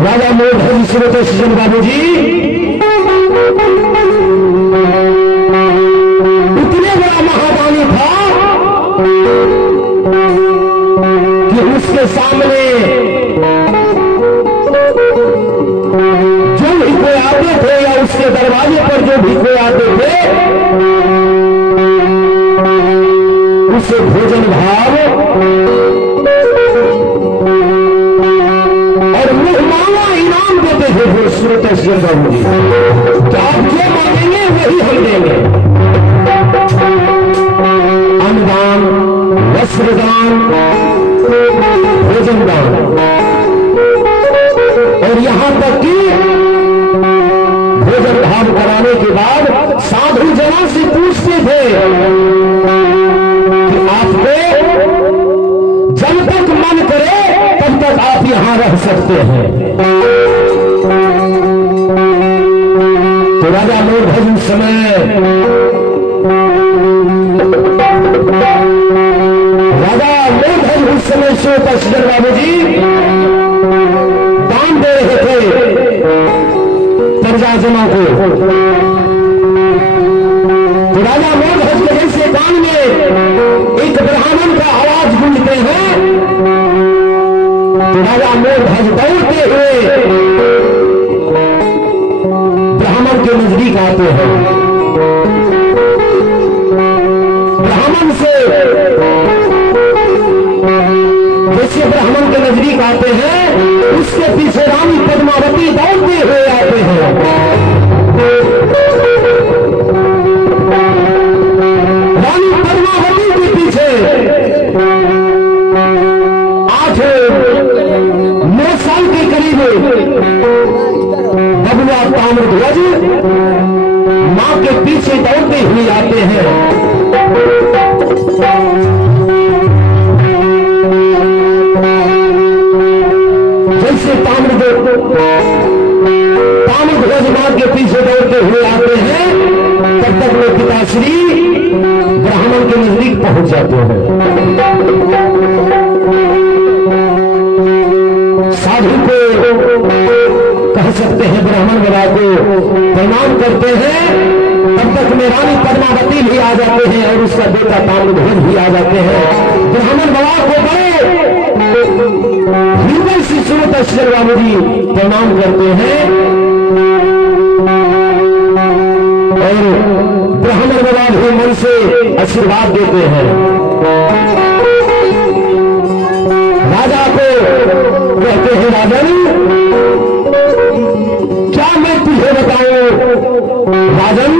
राजा मोहन श्रोते सज्जन बाबू जी इतने बड़ा महादानी था कि उसके सामने जो भी कोई आते थे या उसके दरवाजे पर जो भी कोई आते थे उसे भोजन भाव और मुहमाना इनाम देते थे श्रोता श्री बाबू जी। तो आप जो मांगेंगे वही हम देंगे। अन्नदान, वस्त्रदान, भोजन दान और यहां तक कि भोजन भाव कराने के बाद साधु जना से पूछते थे कि आपको जब तक मन करे तब तक आप यहां रह सकते हैं। तो राजा मोरध्वज उस समय श्रोता सज्जन बाबू जी दान दे रहे थे प्रजाजनों को। तो राजा मोरध्वज के जैसे कान में एक ब्राह्मण का आवाज गूंजते हैं तो राजा मोरध्वज दौड़ते हुए ब्राह्मण के नजदीक आते हैं। ब्राह्मण से जैसे ब्राह्मण के नजदीक आते हैं उसके पीछे रानी पद्मावती दौड़ते हुए आते हैं। रानी पद्मावती के पीछे 8-9 साल के करीब बबुआ ताम्रध्वज मां के पीछे दौड़ते हुए आते हैं। जैसे ताम्रध्वज मां के पीछे दौड़ते हुए आते हैं तब तक वो पिताश्री ब्राह्मण के नजदीक पहुंच जाते हैं। साधु को कह सकते हैं ब्राह्मण बाबा को प्रणाम करते हैं तब तक में रानी पद्मावती भी आ जाते हैं और उसका बेटा ताम्रध्वज भी आ जाते हैं। ब्राह्मण बाबा को बड़े हृदय से श्रोता श्री बाबू जी प्रणाम करते हैं और ब्राह्मण बाबा भी मन से आशीर्वाद देते हैं। राजा को कहते हैं, राजन क्या मैं तुझे बताऊं? राजन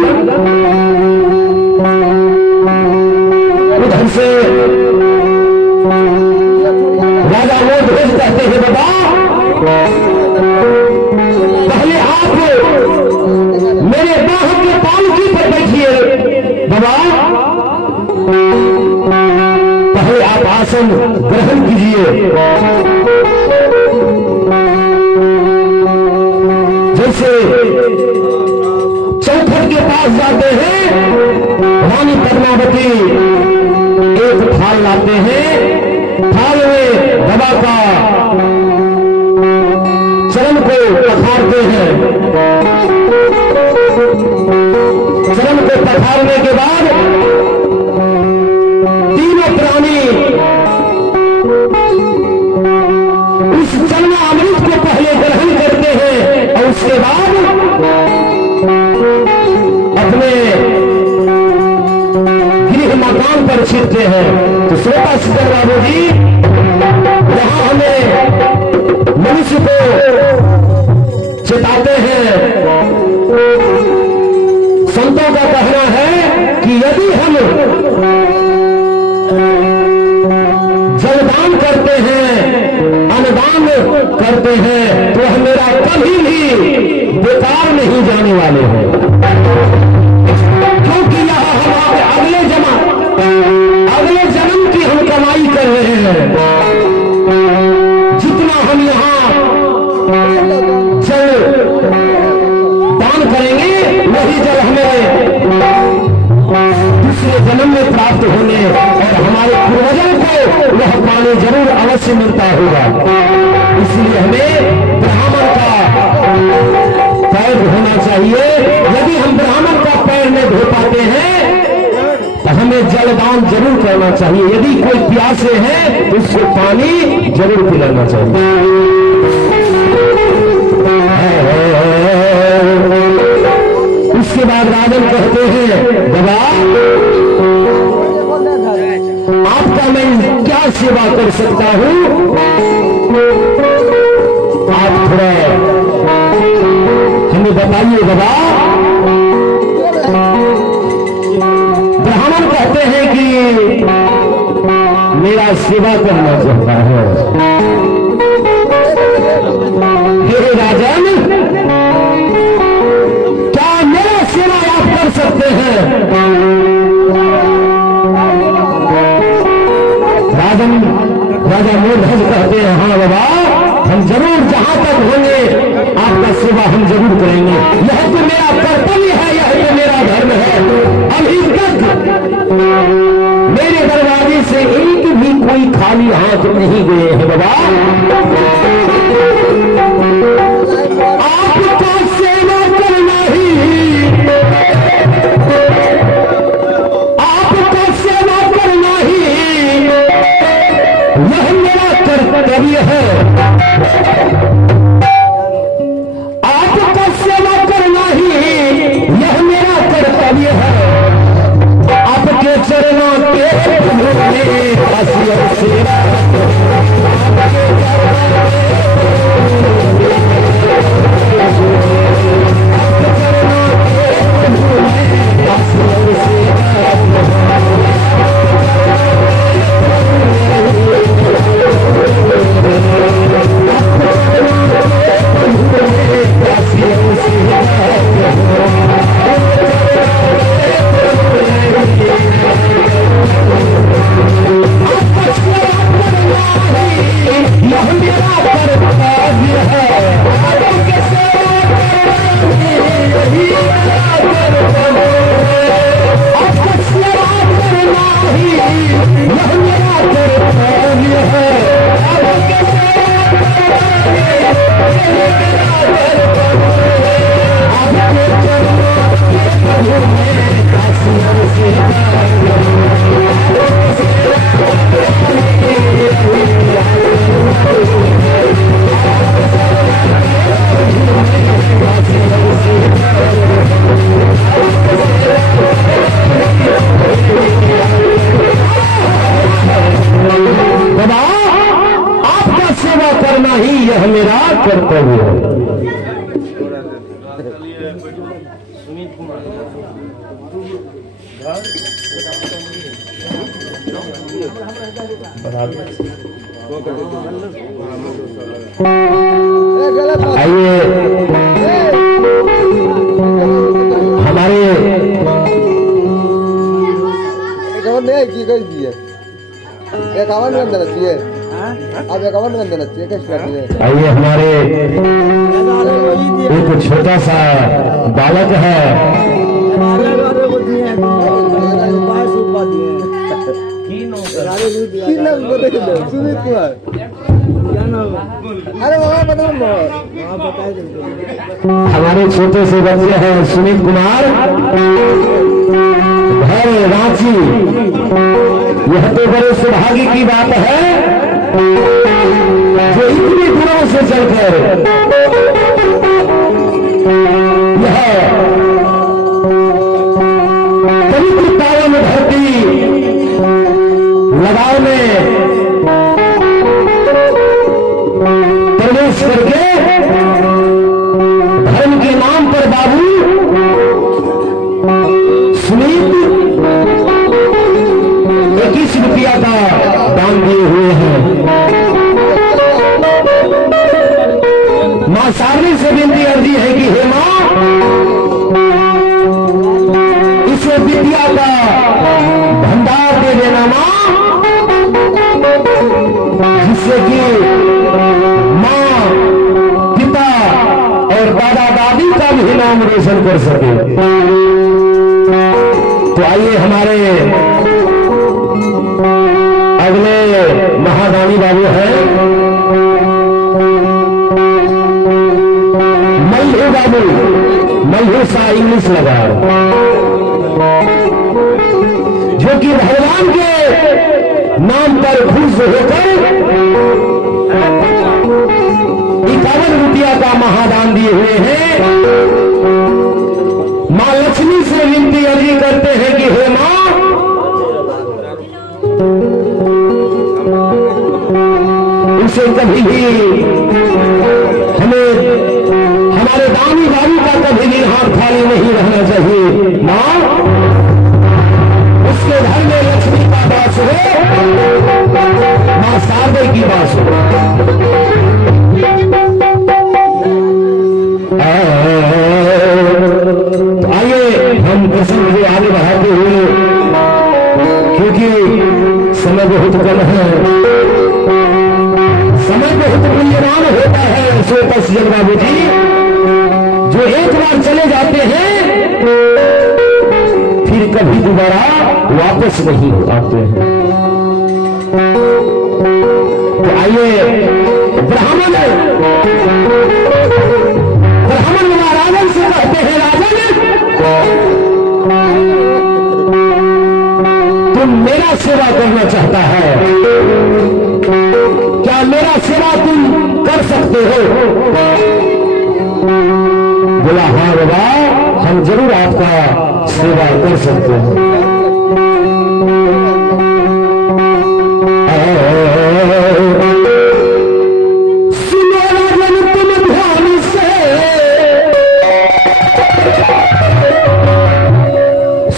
उधर से राजा वो भेज कहते हैं, बाबा पहले आप मेरे बाह के पालकी पर बैठिए। बाबा पहले आप आसन ग्रहण कीजिए। जैसे चौखट के पास जाते हैं, रानी पद्मावती एक थाल लाते हैं, थाल में बाबा का चरण को पखारते हैं। चरण को पखारने के बाद तीनों प्राणी उस चरना अमृत को पहले ग्रहण करते हैं और उसके बाद अपने गृह मकान पर छिड़ते हैं। तो श्रोता सिद्धर बाबू जी, यहां हमें मनुष्य को चेताते हैं। संतों का कहना है कि यदि हम जलदान करते हैं, अन्नदान करते हैं, तो हम मेरा कभी भी बेकार नहीं जाने वाले हैं, क्योंकि यह हमारे अगले जन्म की हम कमाई कर रहे हैं। जितना हम यहाँ जल दान करेंगे, वही जल हमें दूसरे जन्म में प्राप्त होने और हमारे पूर्वजों को वह पानी जरूर अवश्य मिलता होगा। इसलिए हमें ब्राह्मण का पैर धोना चाहिए। यदि हम ब्राह्मण का पैर नहीं धो पाते हैं तो हमें जलदान जरूर करना चाहिए। यदि कोई प्यासे है तो उसको पानी जरूर पिलाना चाहिए। उसके बाद राजन कहते हैं, बाबा आपका मैं क्या सेवा कर सकता हूं? आप थोड़ा हमें बताइए बाबा। ब्राह्मण कहते हैं कि मेरा सेवा करना चाहता है। हे राजन, क्या मेरा सेवा आप कर सकते हैं? राजा मूर्धज कहते हैं, हाँ बाबा, हम जरूर जहां तक होंगे आपका सेवा हम जरूर करेंगे। यह तो मेरा कर्तव्य है, यह तो मेरा धर्म है। अभी तक मेरे दरवाजे से एक भी कोई खाली हाथ नहीं गए हैं बाबा। आपका सेवा करना ही, आपका सेवा करना ही यह मेरा कर्तव्य है। आपका सेवा करना ही यह मेरा कर्तव्य है। आपके चरणों के सेवा, आपके चरणों करना ही यह मेरा कर्तव्य है। आइए हमारे आइए हमारे एक छोटा सा बालक है, हमारे छोटे से बच्चे हैं सुमित कुमार, घर रांची। यह तो बड़े सौभाग्य की बात है जो इतने दिनों से चलकर यह पवित्र पावन धरती लगाव में प्रवेश करके धर्म के नाम पर बाबू सुमित 21 रुपया का दान दिए हुए हैं। मां सारणी से विनती अर्जी है कि हे मां, इसे विद्या का भंडार दे देना मां, जिससे कि मां, पिता और दादा दादी का भी नाम रोशन कर सके। तो आइए हमारे अगले महादानी बाबू हैं मल्लू बाबू, मल्लू सा इंग्लिश लगा, जो कि भगवान के नाम पर खुश होकर 51 रुपया का महादान दिए हुए हैं। मां लक्ष्मी से विनती अर्जी करते हैं कि हे मां, उसे कभी भी हमें हमारे दानी बाबू का कभी भी हाथ खाली नहीं रहना चाहिए। मां, उसके घर में लक्ष्मी का वास हो, मां शारदे की वास हो। तो आइए हम प्रसंग को आगे बढ़ाते हुए, क्योंकि समय बहुत कम है, समय बहुत मूल्यवान होता है। सोपस जगबाबू जी जो एक बार चले जाते हैं फिर कभी दोबारा वापस नहीं आते हैं। तो आइए ब्राह्मण महाराजन से कहते हैं, राजन तुम मेरा सेवा करना चाहता है, क्या मेरा सेवा तुम कर सकते हो? बोला हाँ बाबा, हम जरूर आपका सेवा कर सकते हैं। सुनो राजन तुम ध्यान से,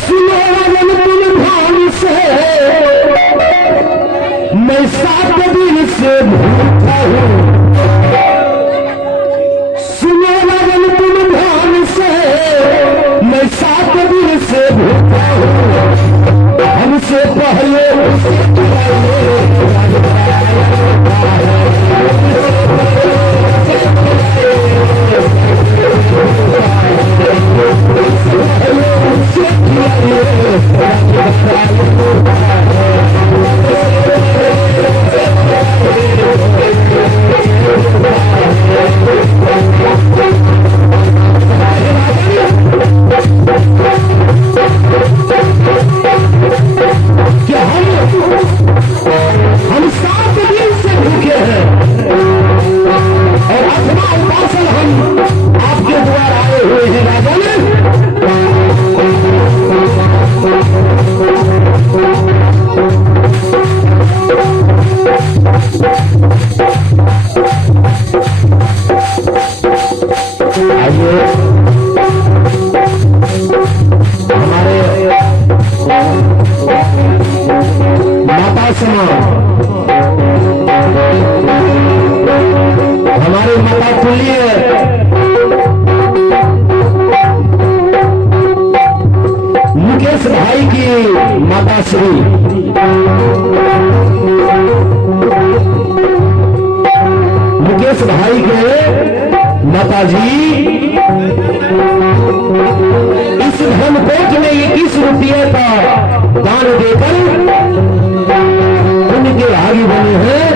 सुनो राजन तुम ध्यान से, मैं 7 दिन से भूखा हूं। सुनो राजन तुम ध्यान से, मैं 7 दिन से भूखा हूं। आइए हमारे माता समान, हमारे माता तुल्य मुकेश भाई की माता श्री मुकेश भाई के माता जी इस धनकोट में 21 रुपये का दान देकर उनके आगे बने हैं।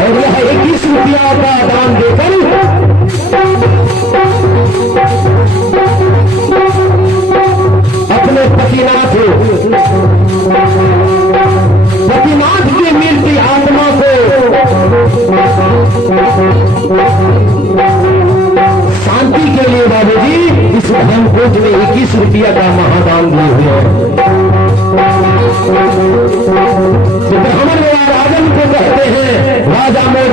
और यह 21 रुपया का दान देकर अपने पतिनाथ की मिलती आत्मा को शांति के लिए बाबूजी इस धनकोट में 21 रुपया का महादान दिए हुए हैं। तो ब्राह्मण राजन को कहते हैं राजा मोर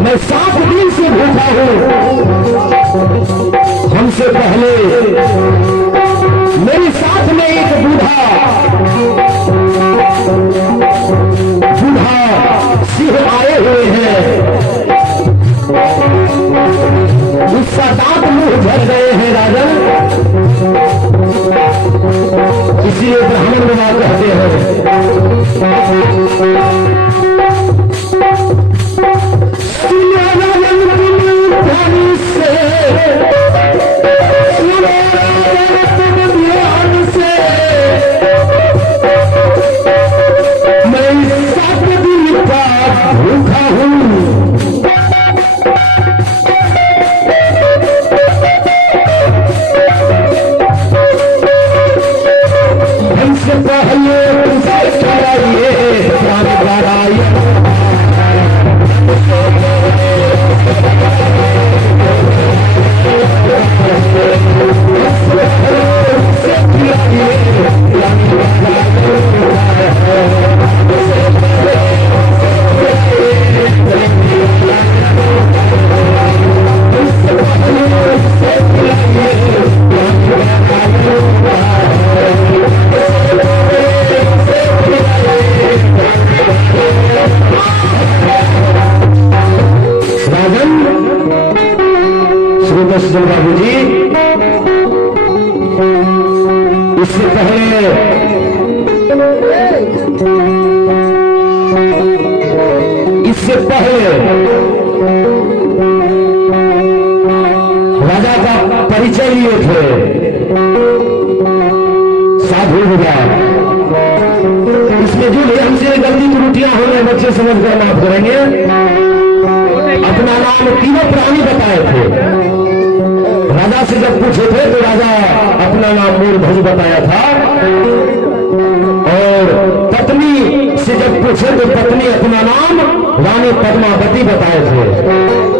मैं 7 दिन से भूखा हूं। हमसे पहले मेरे साथ में एक बूढ़ा सिंह आए हुए हैं। उसका दांत मुंह झड़ गए हैं राजन, इसलिए ब्राह्मण बाबा कहते हैं बाबू जी इससे पहले राजा का परिचय लिए थे साधु विभाग। इसमें जो भी हमसे गलती त्रुटियां होंगे बच्चे समझ कर माफ करेंगे। अपना नाम तीनों प्राणी बताए थे। राजा से जब पूछे थे तो राजा अपना नाम मूलध्वज बताया था, और पत्नी से जब पूछे तो पत्नी अपना नाम रानी पद्मावती बताए थे।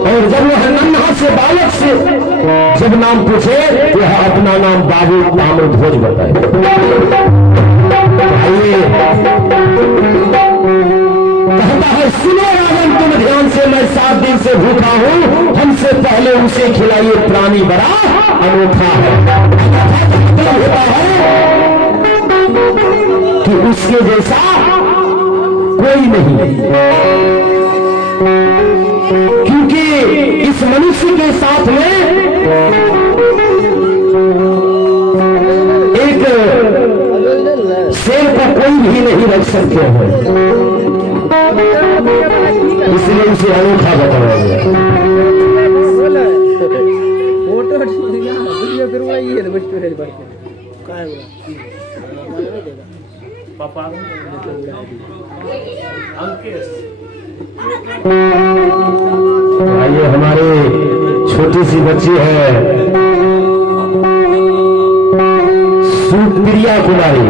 और जब वह नन्हा से बालक से जब नाम पूछे तो वह अपना नाम बाबू ताम्रध्वज बताए। आइए कहता है सुनो रावण तुम ध्यान से, मैं 7 दिन से भूखा हूं। हमसे पहले उसे खिलाइए, प्राणी बड़ा अनोखा है। होता है कि उसके जैसा कोई नहीं, क्योंकि इस मनुष्य के साथ में एक शेर को कोई भी नहीं रख सकते हैं, इसलिए उसे अनोखा बताया गया। ये हमारी छोटी सी बच्ची है सुप्रिया कुमारी,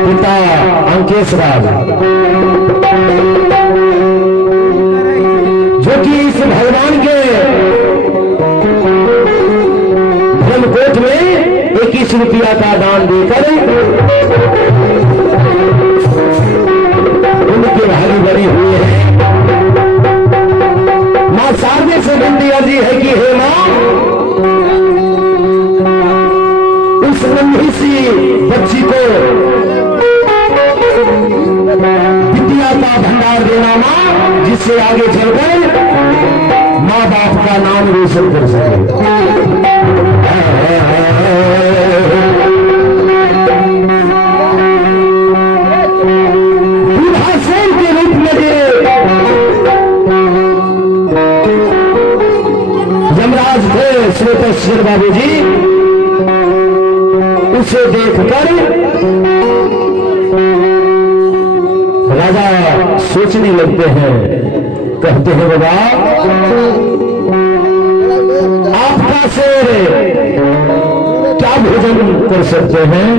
पिता अंकेश राज, जो कि इस भगवान के धर्मकोट में 21 रुपया का दान देकर उनके भागी बड़ी हुए हैं। मां शारदे से विनती अर्जी है कि हे मां, उस नन्ही सी बच्ची को विद्या का भंडार देना मां, जिससे आगे चलकर मां बाप का नाम रोशन कर सके। बुढ़ासेन के रूप में यमराज थे श्वेतेश्वर बाबू जी, उसे देखकर राजा सोचने लगते हैं, कहते हैं बाबा आपका शेर क्या भोजन कर सकते हैं?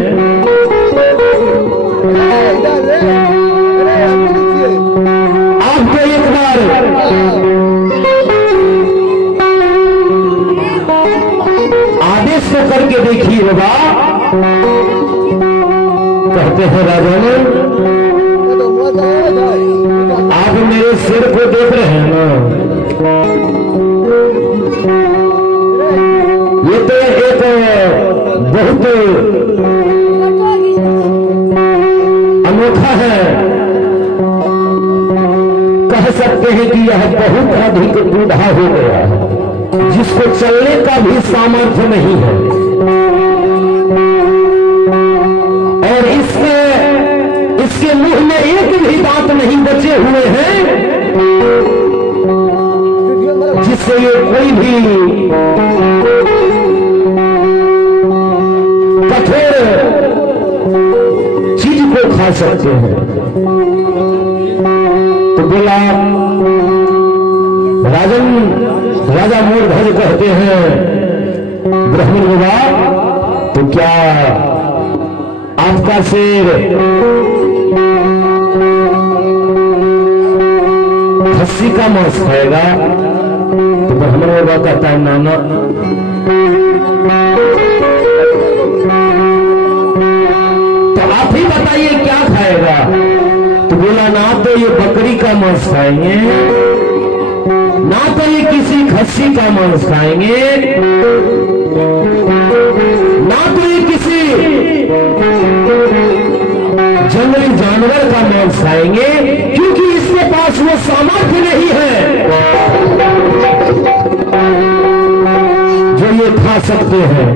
आप तो एक बार आदेश तो करके देखिए बाबा। कहते हैं राजा ने, आप मेरे सिर को देख रहे हैं ना, ये तो एक बहुत अनोखा है, कह सकते हैं कि यह बहुत अधिक बूढ़ा हो गया है, जिसको चलने का भी सामर्थ्य नहीं है, और इसके मुंह में एक भी दांत नहीं बचे हुए हैं, जिससे ये कोई भी कठोर चीज को खा सकते हैं। तो बोला राजा मूर्धज कहते हैं, ब्राह्मण बाबा तो क्या आपका शेर खस्सी का मांस खाएगा? तो ब्राह्मण बाबा कहता है नाना, तो आप ही बताइए क्या खाएगा? तो बोला ना तो ये बकरी का मांस खाएंगे, ना तो ये किसी खस्सी का मांस खाएंगे, ना तो ये किसी जंगली जानवर का मांस खाएंगे, क्योंकि इसके पास वो सामर्थ्य नहीं है जो ये खा सकते हैं।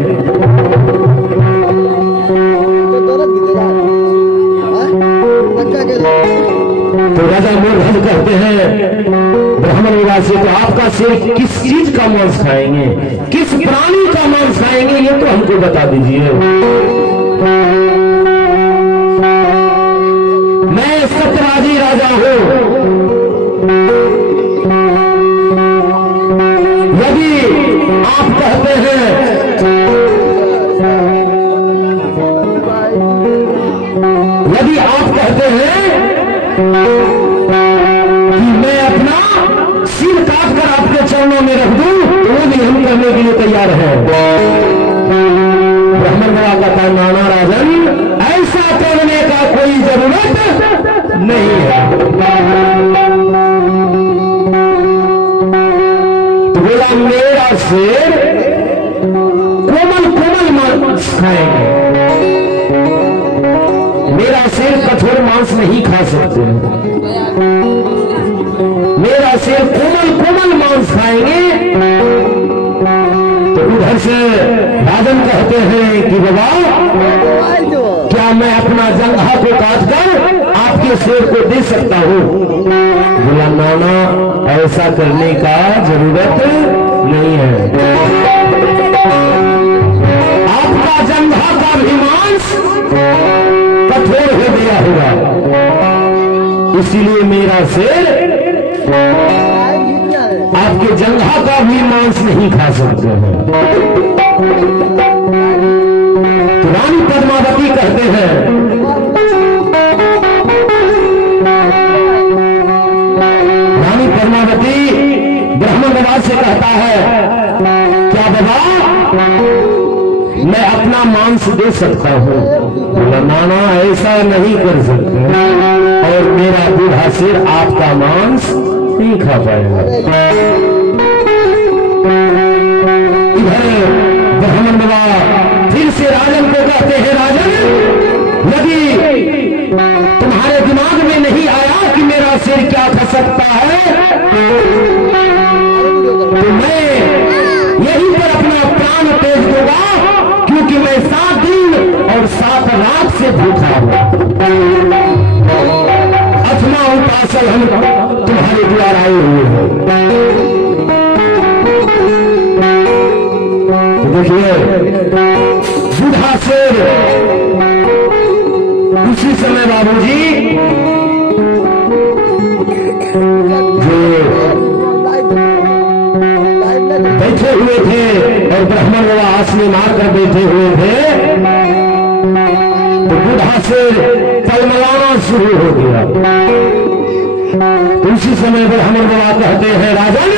तो राजा मूर्धज कहते हैं ब्राह्मण विवाद से, तो आपका शेर किस चीज का मांस खाएंगे, किस प्राणी का मांस खाएंगे, ये तो हमको बता दीजिए। मैं सत्यराजी राजा हूं, यदि आप कहते हैं कि मैं अपना सिर काट कर आपके चरणों में रख दूं, तो वो भी हम करने के लिए तैयार है। ब्राह्मण बाबा कहता, नाना राजन, ऐसा करने का कोई जरूरत नहीं है। तो बोला मेरा शेर कोमल कोमल मांस खाएंगे, मेरा शेर कठोर मांस नहीं खा सकते, मेरा शेर कोमल कोमल मांस खाएंगे। तो उधर से राजन कहते हैं कि बाबा क्या मैं अपना जंघा को काटकर आपके शेर को दे सकता हूं? बोला नाना, ऐसा करने का जरूरत नहीं है, आपका जंघा का भी मांस कठोर हो गया होगा, इसीलिए मेरा शेर आपके जंघा का भी मांस नहीं खा सकते हैं। तो रानी पद्मावती कहते हैं, रानी पद्मावती मांस दे सकता हूँ। बोला नाना ऐसा नहीं कर सकते, और मेरा बूढ़ा शेर आपका मांस नहीं खा पाएगा। इधर ब्राह्मण बाबा फिर से राजन को कहते हैं, राजन यदि तुम्हारे दिमाग में नहीं आया कि मेरा सिर क्या खा सकता है, तो मैं यहीं पर अपना प्राण तेज दूंगा, क्योंकि मैं 7 दिन और 7 रात से भूखा हूं। अथमा उपासल हम तुम्हारे द्वार आए हुए हैं। तो देखिए बूढ़ा शेर उसी समय बाबूजी बैठे हुए थे और ब्राह्मण बाबा आसनी मारकर बैठे हुए थे, तो बूढ़ा शेर तलमलाना शुरू हो गया। तो उसी समय ब्राह्मण बाबा कहते हैं, राजन